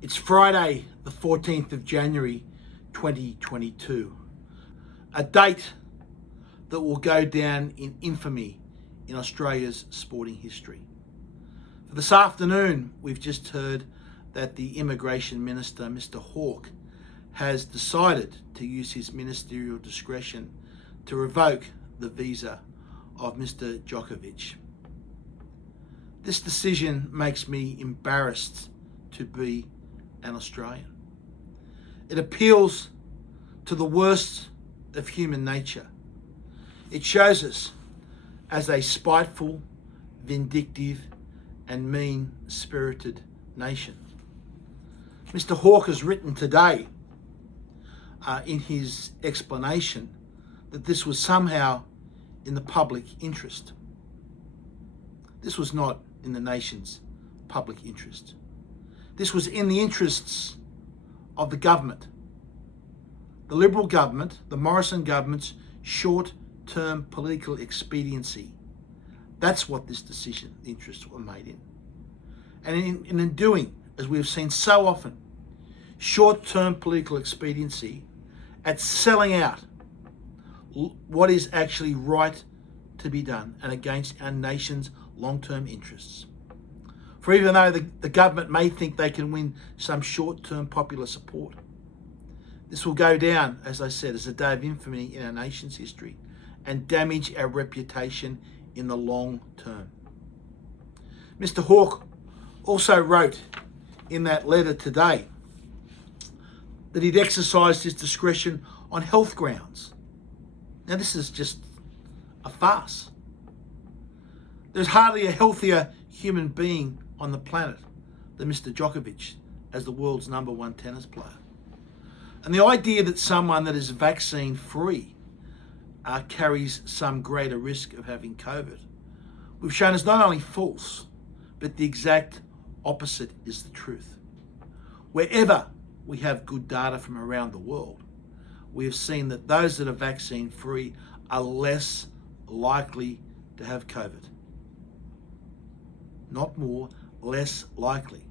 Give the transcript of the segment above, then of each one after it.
It's Friday, the 14th of January, 2022. A date that will go down in infamy in Australia's sporting history. For this afternoon, we've just heard that the Immigration Minister, Mr. Hawke, has decided to use his ministerial discretion to revoke the visa of Mr. Djokovic. This decision makes me embarrassed to be an Australian. It appeals to the worst of human nature. It shows us as a spiteful, vindictive, and mean-spirited nation. Mr. Hawke has written today in his explanation that this was somehow in the public interest. This was not in the nation's public interest. This was in the interests of the government. The Liberal government, the Morrison government's short-term political expediency. That's what this decision, the interests were made in. And in doing, as we've seen so often, short-term political expediency at selling out what is actually right to be done and against our nation's long-term interests. For even though the government may think they can win some short-term popular support, this will go down, as I said, as a day of infamy in our nation's history and damage our reputation in the long term. Mr. Hawke also wrote in that letter today that he'd exercised his discretion on health grounds. Now, this is just a farce. There's hardly a healthier human being on the planet than Mr. Djokovic as the world's number one tennis player. And the idea that someone that is vaccine free carries some greater risk of having COVID, we've shown is not only false, but the exact opposite is the truth. Wherever we have good data from around the world, we have seen that those that are vaccine free are less likely to have COVID. Not more, less likely.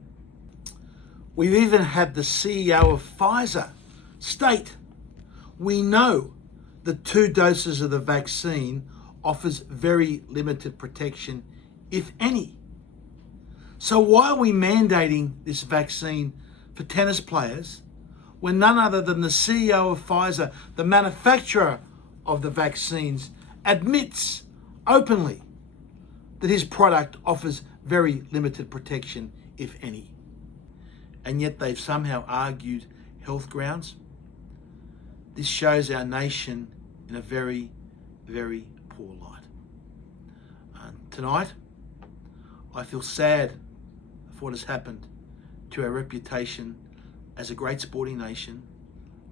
We've even had the CEO of Pfizer state, we know that 2 doses of the vaccine offers very limited protection, if any. So why are we mandating this vaccine for tennis players when none other than the CEO of Pfizer, the manufacturer of the vaccines, admits openly that his product offers very limited protection, if any? And yet they've somehow argued health grounds. This shows our nation in a very, very poor light. Tonight, I feel sad for what has happened to our reputation as a great sporting nation,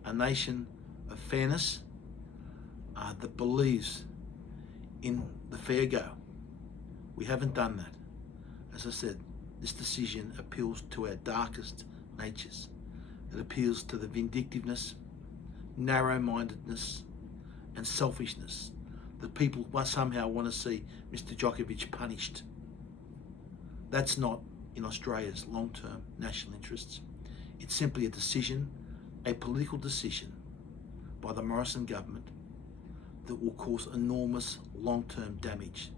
a nation of fairness that believes in the fair go. We haven't done that. As I said, this decision appeals to our darkest natures. It appeals to the vindictiveness, narrow-mindedness, and selfishness that people somehow want to see Mr. Djokovic punished. That's not in Australia's long-term national interests. It's simply a decision, a political decision by the Morrison government that will cause enormous long-term damage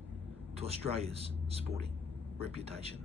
to Australia's sporting reputation.